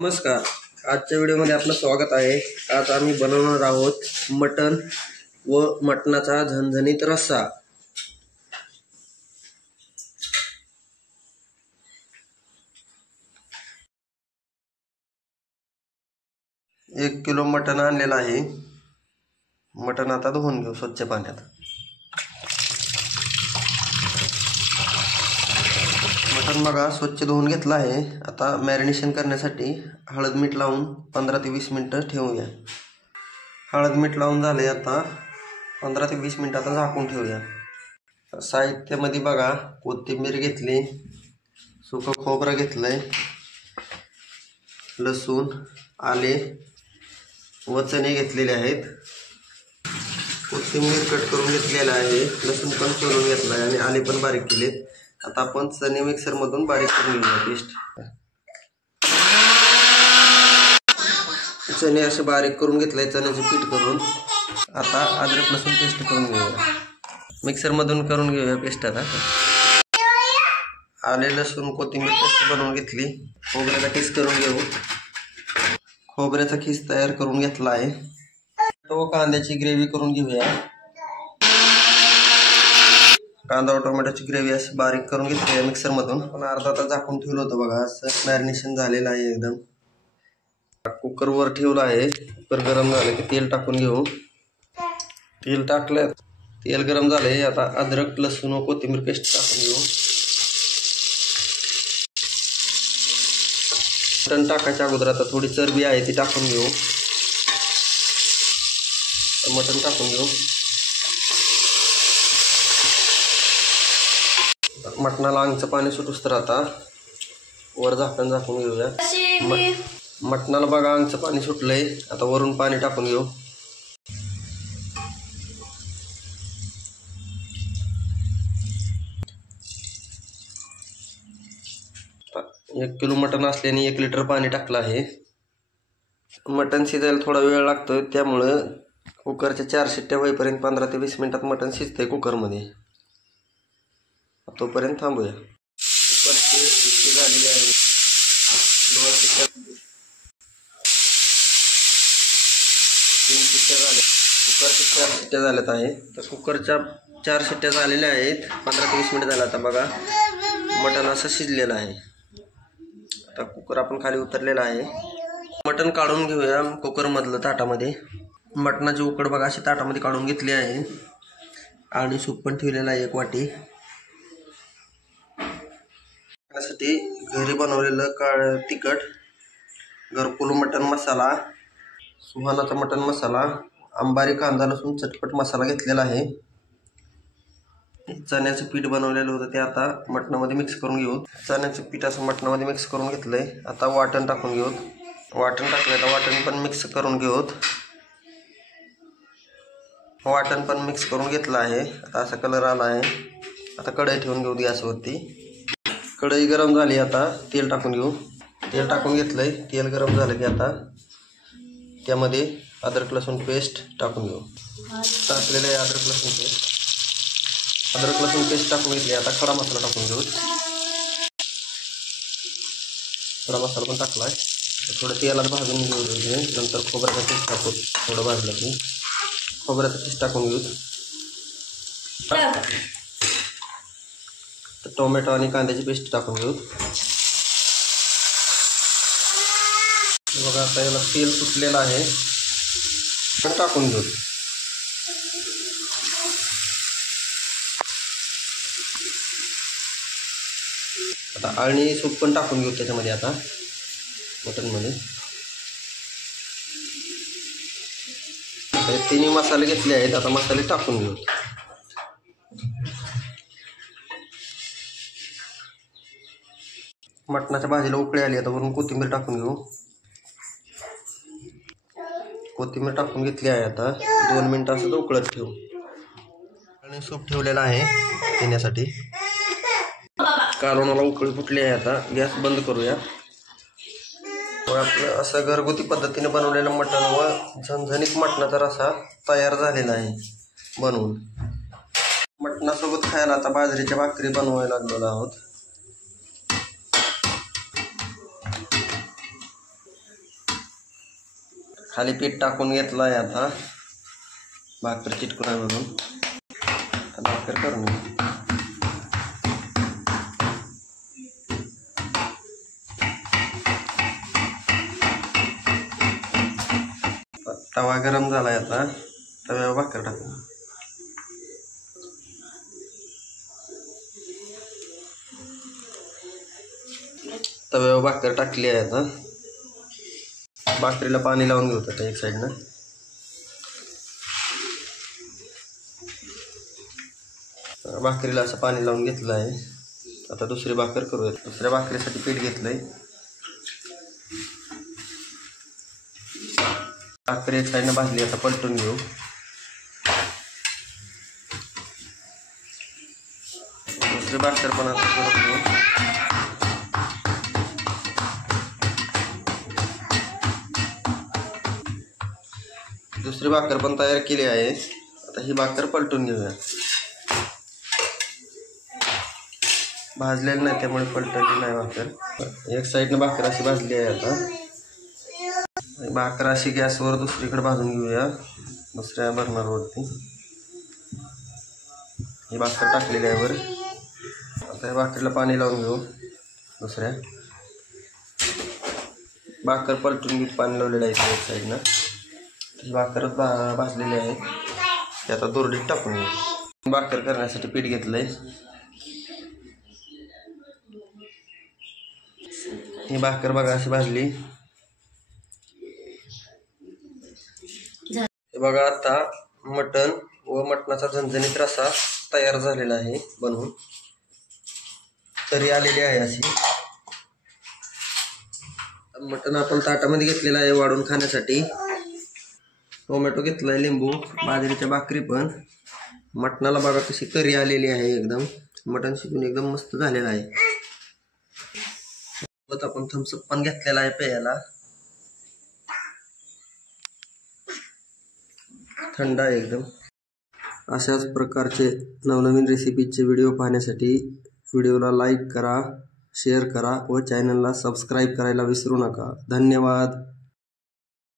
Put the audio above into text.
नमस्कार. आजच्या व्हिडिओमध्ये आपलं स्वागत आहे. आज आम्ही बनवणार आहोत मटण व मटणाचा झणझणीत रस्सा. 1 किलो मटण आणलेलं आहे. मटण आता धुवून घेऊ स्वच्छ पाण्यात. मटण बघा स्वच्छ धुवून घेतलं आहे. आता मॅरिनेशन करण्यासाठी हळद मीठ लावून 15 ते 20 मिनिटं ठेवूया. हळद मीठ लावून झाले. आता 15 ते 20 मिनिटं आता झाकून ठेवूया. साहित्यामध्ये बघा कोथिंबीर घेतली, सुकं खोबरं घेतलंय, लसूण, आले व चणे घेतलेले आहेत. कोथिंबीर कट करून घेतलेला आहे, लसूण पण सोलून घेतला आहे आणि आले पण बारीक केलेत. आता आपण चणे मिक्सर मधून बारीक करून घेऊया पेस्ट. चणे असे बारीक करून घेतले, चण्याचे पीठ करून. आता अद्रक लसूण पेस्ट करून घेऊया, मिक्सर मधून करून घेऊया पेस्ट. आता आले लसूण कोथिंबीर पेस्ट बनवून घेतली. खोबऱ्याचा खीस करून घेऊ. खोबऱ्याचा खीस तयार करून घेतला आहे. तो कांद्याची ग्रेव्ही करून घेऊया. कांदा व टोमॅटोची ग्रेव्ही अशी बारीक करून घेतली आहे मिक्सर मधून. पण अर्धा तास झाकून ठेवलं होतं बघा. असं मॅरिनेशन झालेलं आहे एकदम. कुकर वर ठेवलं आहे. कुकर गरम झालं की तेल टाकून घेऊ. तेल टाकलं, तेल गरम झाले. आता अद्रक लसूण व कोथिंबीर पेस्ट टाकून घेऊ. मटण टाकायच्या अगोदर आता थोडी चरबी आहे ती टाकून घेऊ. मटण टाकून घेऊ. मटणाला अंगचं पाणी सुटूस तर आता वर झाकण झाकून घेऊया. मटणाला बघा अंगचं पाणी सुटलंय. आता वरून पाणी टाकून घेऊ. एक किलो मटण असल्याने 1 लिटर पाणी टाकलं आहे. मटण शिजायला थोडा वेळ लागतोय, त्यामुळं कुकरच्या 4 शिट्ट्या होईपर्यंत 15 ते 20 मिनिटात मटण शिजतंय कुकरमध्ये. तोपर्यंत थांबूया. कुकरची शिट्टी झालेली आहे. 2 शिट्ट्या, 3 शिट्ट्या झाल्या. कुकरच्या 4 शिट्ट्या झाल्यात आहे. तर कुकरच्या 4 शिट्ट्या झालेल्या आहेत. 15 ते 20 मिनिट झालं. आता बघा मटण असं शिजलेलं आहे. आता कुकर आपण खाली उतरलेला आहे. मटण काढून घेऊया कुकर मधलं ताटामध्ये. मटणाची उकड बघा अशी ताटामध्ये काढून घेतली आहे. आणि सूप पण ठेवलेला आहे 1 वाटी. साठी घरी बनवलेलं काळं तिखट, घरकुल मटण मसाला, सुहानाचा मटण मसाला, अंबारी कांदा लसूण चटपट मसाला घेतलेला आहे. चण्याचं पीठ बनवलेलं होतं ते आता मटणामध्ये मिक्स करून घेऊ. चण्याचं पीठ असं मटणामध्ये मिक्स करून घेतलंय. आता वाटण टाकून घेऊ. वाटण टाकलंय तर वाटण पण मिक्स करून घेऊ. वाटण पण मिक्स करून घेतलं आहे. आता असा कलर आला आहे. आता कढई ठेवून घेऊ गॅसवरती. कढई गरम झाली. आता तेल टाकून घेऊ. तेल टाकून घेतलंय. तेल गरम झालं की आता त्यामध्ये अद्रक लसूण पेस्ट टाकून घेऊ. टाकलेलं आहे अद्रक लसूण पेस्ट. अद्रक लसूण पेस्ट टाकून घेतली. आता खडा मसाला टाकून घेऊ. खडा मसाला पण टाकला आहे. थोडं तेलात भाजून घेऊ. नंतर खोबऱ्याचा पीस टाकू. थोडं भाजलं की खोबऱ्याचा पीस टाकून घेऊ. टोमॅटो आणि कांद्याची पेस्ट टाकून घेऊ. बघा आता याला तेल सुटलेलं आहे. पण टाकून घेऊ. आता अळणी सूप पण टाकून घेऊ त्याच्यामध्ये. आता मटणमध्ये तिन्ही मसाले घेतले आहेत. आता मसाले टाकून घेऊ. मटणाच्या भाजीला उकळी आली. आता वरून कोथिंबीर टाकून घेऊ. कोथिंबीर टाकून घेतली आहे. आता 2 मिनिटं असं उकळत ठेवू. आणि सूप ठेवलेला आहे पिण्यासाठी. कालवणाला उकळी फुटली आहे. आता गॅस बंद करूया. आपलं असं घरगुती पद्धतीने बनवलेलं मटण व झणझणीत मटणाचा रस्सा तयार झालेला आहे बनवून. मटणासोबत खायला आता बाजरीच्या भाकरी बनवायला लागलेलो आहोत. खाली पीठ टाकून घेतलं आहे आता, भाकर चिटकून आहे म्हणून. आता भाकर करून घेऊ. तवा गरम झालाय आता, तव्यावर भाकर टाकू. तव्यावर भाकर टाकली आहे आता. भाकरीला पाणी लावून घेऊ आता एक साईडनं. भाकरीला असं पाणी लावून घेतलं आहे. आता दुसरी भाकर करूया. दुसऱ्या भाकरीसाठी पीठ घेतलंय. भाकरी एक साईडनं भाजली, आता पलटून घेऊ. दुसरी भाकर पण आता करून घेऊ. दुसरी भाकर पण तयार केली आहे. आता ही भाकर पलटून घेऊया. भाजलेली नाही त्यामुळे पलटली नाही भाकर. एक साईडनं भाकर अशी भाजली आहे. आता भाकर अशी गॅसवर दुसरीकडे भाजून घेऊया, दुसऱ्या बर्नरवरती. ही भाकर टाकलेली आहे वर. आता या भाकरीला पाणी लावून घेऊ. दुसऱ्या भाकर पलटून घेऊ, पाणी लावलेलं आहे एक साईडनं. ही भाकर भाजलेली आहे, ते आता दोरडीत टाकून घेऊ. भाकर करण्यासाठी पीठ घेतलंय. ही भाकर बघा अशी भाजली. हे बघा आता मटण व मटणाचा झणझणीत रस्सा तयार झालेला आहे बनवून. तरी आलेली आहे अशी. मटण आपण ताटामध्ये घेतलेलं आहे वाढून खाण्यासाठी. टोमॅटो घेतलाय, लिंबू, बाजरीच्या भाकरी पण. मटणाला बघा कशी तरी आलेली आहे एकदम. मटण शिजून एकदम मस्त झालेलं आहे. आपण थम्सअप पण घेतलेला आहे प्यायला. थंड आहे एकदम. अशाच प्रकारचे नवनवीन रेसिपीचे व्हिडिओ पाहण्यासाठी व्हिडिओला लाईक करा, शेअर करा व चॅनलला सबस्क्राईब करायला विसरू नका. धन्यवाद.